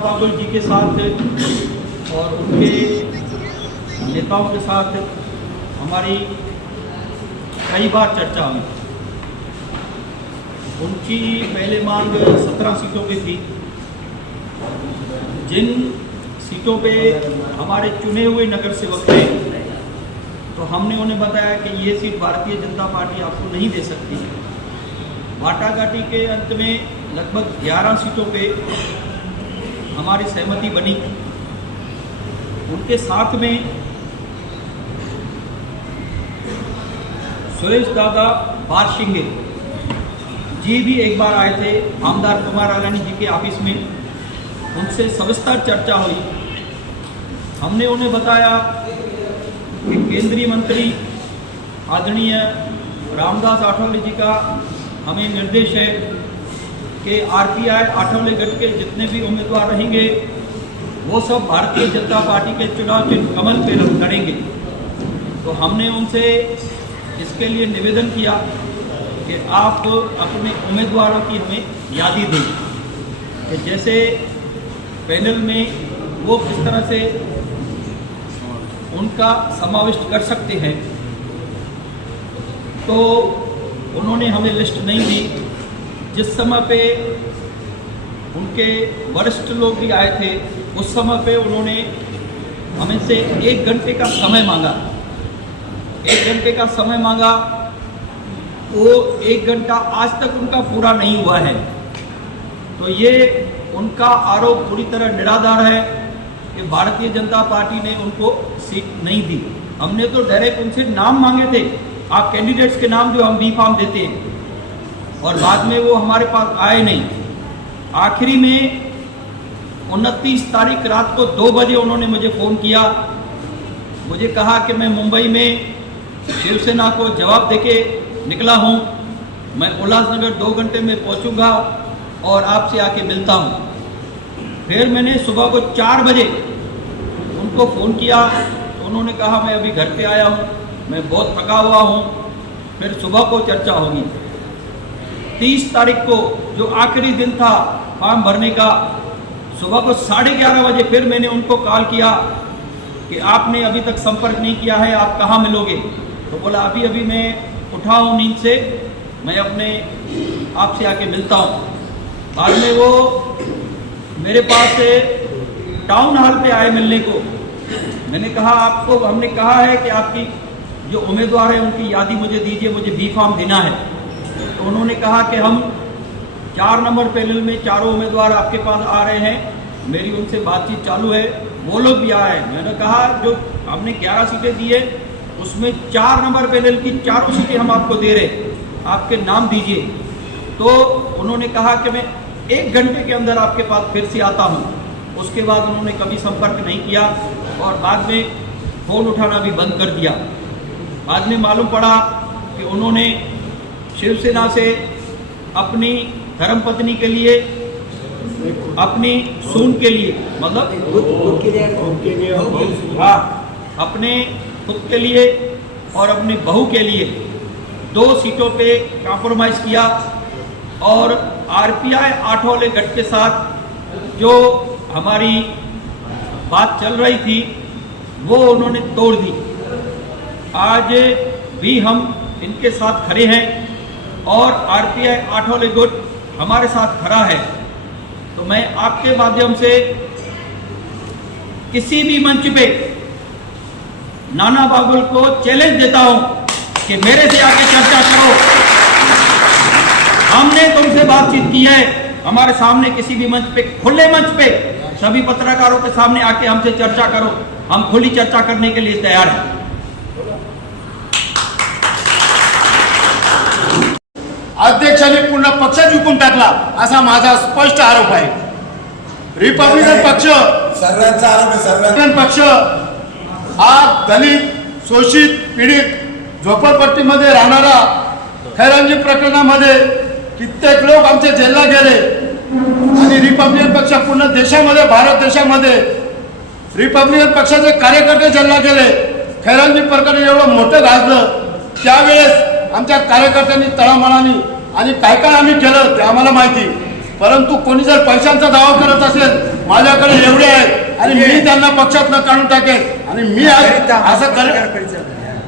बाबुल जी के साथ और उनके नेताओं के साथ हमारी कई बार चर्चा हुई। उनकी पहले मांग 17 सीटों पे थी। जिन सीटों पे हमारे चुने हुए नगर सेवक थे, तो हमने उन्हें बताया कि ये सीट भारतीय जनता पार्टी आपको नहीं दे सकती। बाटाघाटी के अंत में लगभग 11 सीटों पे हमारी सहमति बनी। उनके साथ में सुरेश दादा बारशिंगे जी भी एक बार आए थे आमदार कुमार आलानी जी के ऑफिस में। उनसे सविस्तर चर्चा हुई। हमने उन्हें बताया कि केंद्रीय मंत्री आदरणीय रामदास आठवले जी का हमें निर्देश है कि आरपीआई आठवले गढ़ के जितने भी उम्मीदवार रहेंगे वो सब भारतीय जनता पार्टी के चुनाव चिन्ह कमल पे लड़ेंगे। तो हमने उनसे इसके लिए निवेदन किया कि आप अपने उम्मीदवारों की हमें यादी दें कि जैसे पैनल में वो किस तरह से उनका समाविष्ट कर सकते हैं। तो उन्होंने हमें लिस्ट नहीं दी। जिस समय पे उनके वरिष्ठ लोग भी आए थे, उस समय पे उन्होंने हमें से 1 घंटे का समय मांगा। 1 घंटे का समय मांगा। वो 1 घंटा आज तक उनका पूरा नहीं हुआ है। तो ये उनका आरोप पूरी तरह निराधार है कि भारतीय जनता पार्टी ने उनको सीट नहीं दी। हमने तो डायरेक्ट उनसे नाम मांगे थे, आप कैंडिडेट्स के नाम जो हम बी फॉर्म देते हैं, और बाद में वो हमारे पास आए नहीं। आखिरी में 29 तारीख रात को 2 बजे उन्होंने मुझे फ़ोन किया। मुझे कहा कि मैं मुंबई में शिवसेना को जवाब देके निकला हूँ, मैं उल्लासनगर 2 घंटे में पहुँचूँगा और आपसे आके मिलता हूँ। फिर मैंने सुबह को 4 बजे उनको फ़ोन किया तो उन्होंने कहा मैं अभी घर पे आया हूँ, मैं बहुत थका हुआ हूँ, फिर सुबह को चर्चा होगी। 30 तारीख को जो आखिरी दिन था फॉर्म भरने का, सुबह को 11:30 बजे फिर मैंने उनको कॉल किया कि आपने अभी तक संपर्क नहीं किया है, आप कहाँ मिलोगे? तो बोला अभी अभी मैं उठा हूँ नींद से, मैं अपने आपसे आके मिलता हूँ। बाद में वो मेरे पास से टाउन हॉल पे आए मिलने को। मैंने कहा आपको हमने कहा है कि आपकी जो उम्मीदवार है उनकी यादी मुझे दीजिए, मुझे बी फॉर्म देना है। तो उन्होंने कहा कि हम 4 नंबर पैनल में चारों उम्मीदवार आपके पास आ रहे हैं। मेरी उनसे बातचीत चालू है, वो लोग भी आए हैं। मैंने कहा जो हमने 11 सीटें दी है उसमें 4 नंबर पैनल की चारों सीटें हम आपको दे रहे हैं, आपके नाम दीजिए। तो उन्होंने कहा कि मैं 1 घंटे के अंदर आपके पास फिर से आता हूँ। उसके बाद उन्होंने कभी संपर्क नहीं किया और बाद में फ़ोन उठाना भी बंद कर दिया। बाद में मालूम पड़ा कि उन्होंने शिवसेना से अपनी धर्मपत्नी के लिए, अपनी सून के लिए, मतलब हाँ, अपने खुद के लिए और अपनी बहू के लिए 2 सीटों पे कॉम्प्रोमाइज़ किया। और आरपीआई आठवले गढ़ के साथ जो हमारी बात चल रही थी वो उन्होंने तोड़ दी। आज भी हम इनके साथ खड़े हैं और आरपीआई आठवले गढ़ हमारे साथ खड़ा है। तो मैं आपके माध्यम से किसी भी मंच पे नाना बाबुल को चैलेंज देता हूं कि मेरे से आके चर्चा करो। हमने तुमसे बातचीत की है, हमारे सामने किसी भी मंच पे, खुले मंच पे सभी पत्रकारों के सामने आके हमसे चर्चा करो। हम खुली चर्चा करने के लिए तैयार हैं। अध्यक्षांनी पूर्ण पक्ष जिंकून टाकला असा माझा स्पष्ट आरोप आहे। रिपब्लिकन पक्ष, सर्वांचा आरोप आहे। रिपब्लिकन पक्ष हा दलित, शोषित, पीडित, झोपडपट्टीमध्ये राहणारा, खैरांजी प्रकरणामध्ये कित्येक लोक आमच्या जेलला गेले आणि रिपब्लिकन पक्ष पूर्ण देशामध्ये, भारत देशामध्ये रिपब्लिकन पक्षाचे कार्यकर्ते जेलला गेले। खैरांजी प्रकरण एवढं मोठं गाजलं, त्यावेळेस आमच्या कार्यकर्त्यांनी तळमळाने आणि काय काय आम्ही केलं ते आम्हाला माहिती। परंतु कोणी जर पैशांचा दावा करत असेल माझ्याकडे एवढे आहेत आणि मी त्यांना पक्षातनं काढून टाकेन आणि मी असं करेल,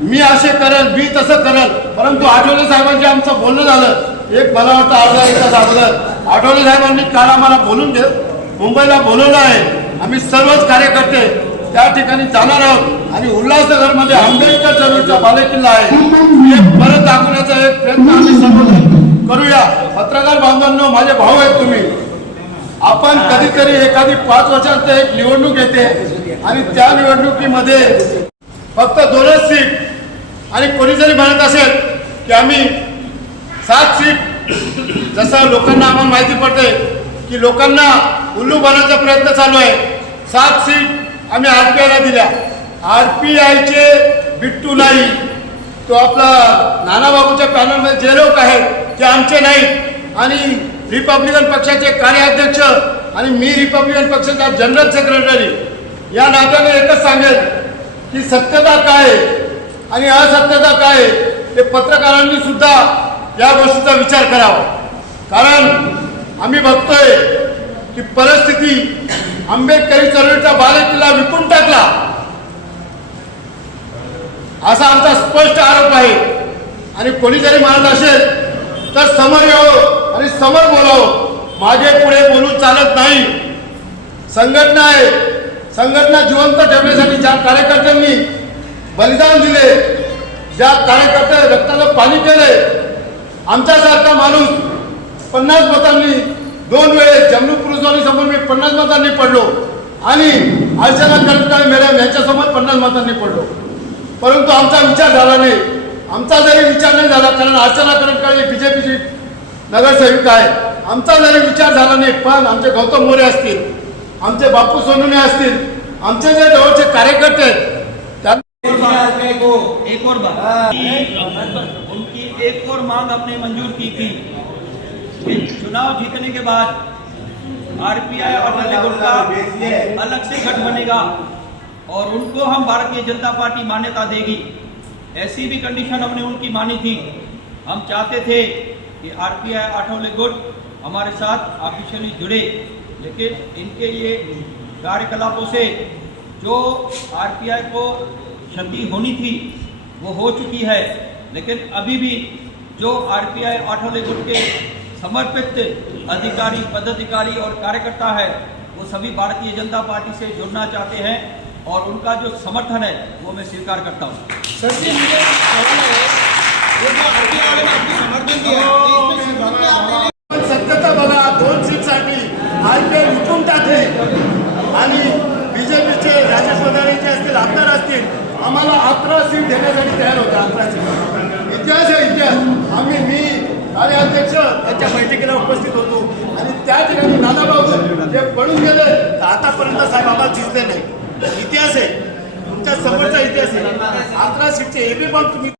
मी असे करेल, मी तसं करेल. परंतु आठवले साहेबांचे आमचं बोलणं झालं एक मला वाटतं अर्धा एक तास अगोदर आठवले साहेबांनी काल आम्हाला बोलून मुंबईला बोलवलं आहे. आम्ही सर्वच कार्यकर्ते त्या ठिकाणी जाणार आहोत आणि उल्हासनगरमध्ये आंबेडकर चळवळीचा बालेकिल्ला आहे हे परत दाखवण्याचा एक प्रयत्न आम्ही सर्वजण करूया. पत्रकार बांधवांनो, माझे भाऊ आहेत तुम्ही. आपण कधीतरी एखादी 5 वर्षात एक निवडणूक येते आणि त्या निवडणुकीमध्ये फक्त 2च सीट आणि कोणी जरी म्हणत असेल की आम्ही 7 सीट, जसं लोकांना आम्हाला माहिती पडते की लोकांना उल्लू बनवण्याचा प्रयत्न चालू आहे. 7 सीट आम्ही आरपीआयला दिल्या. आरपीआयचे बिट्टू नाही, तो आपला नानाबाबूच्या पॅनलमध्ये जे लोक आहेत ते आमचे नाहीत आणि रिपब्लिकन पक्षाचे कार्याध्यक्ष आणि मी रिपब्लिकन पक्षाचा जनरल सेक्रेटरी या नात्याने एकच सांगेल की सत्यता काय आणि असत्यता काय ते पत्रकारांनी सुद्धा या गोष्टीचा विचार करावा. कारण आम्ही बघतोय की परिस्थिती आंबेडकरी चळवळीचा बालेकिल्ला विकून टाकला असा आमचा स्पष्ट आरोप आहे. आणि कोणी जरी म्हणत असेल तर समोर यावं आणि समोर बोलावं. मागे पुढे बोलून चालत नाही. संघटना आहे, संघटना जिवंत ठेवण्यासाठी ज्या कार्यकर्त्यांनी बलिदान दिले, ज्या कार्यकर्ते रक्ताचं पाणी केले, आमच्यासारखा माणूस 50 मतांनी 2 वेळेस जमनू पुरुषवाणी समोर मी 50 मतांनी पडलो आणि अर्चना कणकाळे मॅडम यांच्यासमोर 50 मतांनी पडलो. परंतु आमचा विचार झाला नाही. आमचा जरी विचार नाही झाला, कारण अर्चना कणकाळे बीजेपीची नगरसेविका आहे, आमचा जरी विचार झाला नाही, पण आमचे गौतम मोरे असतील, आमचे बापू सोनुने असतील, आमचे जे जवळचे कार्यकर्ते आहेत एक और बात, उनकी एक और मांग हमने मंजूर की थी कि चुनाव जीतने के बाद आरपीआई और दलित गुट का अलग से गठ बनेगा और उनको हम भारतीय जनता पार्टी मान्यता देगी. ऐसी भी कंडीशन हमने उनकी मानी थी. हम चाहते थे कि आरपीआई आठवले गुट हमारे साथ ऑफिशियली जुड़े, लेकिन इनके ये कार्यकलापों से जो आरपीआई को क्षति होनी थी वो हो चुकी है. लेकिन अभी भी जो आरपीआई आठवले गुट के समर्पित अधिकारी, पदाधिकारी और कार्यकर्ता है वो सभी भारतीय जनता पार्टी से जुड़ना चाहते हैं और उनका जो समर्थन है वो मैं स्वीकार करता हूँ. सर जी, मुझे सवाल है, ये जो आरपीआई वाले ने आपको समर्थन दिया है, तो इसमें सबूत क्या आपने पण सत्यता बघा, 2 सीटसाठी आरपीआय विकून टाकले आणि बीजेपीचे राजेश वधारे जे असतील, आमदार असतील, आम्हाला 11 सीट देण्यासाठी तयार होते. 11 सीट इतिहास आहे, इतिहास. मी कार्याध्यक्ष त्यांच्या बैठकीला उपस्थित होतो आणि त्या ठिकाणी नानाभाऊ जे पळून गेले तर आतापर्यंत साहेब आम्हाला दिसले नाही. इतिहास आहे, तुमच्या समोरचा इतिहास आहे. 11 सीटचे एबी पण तुम्ही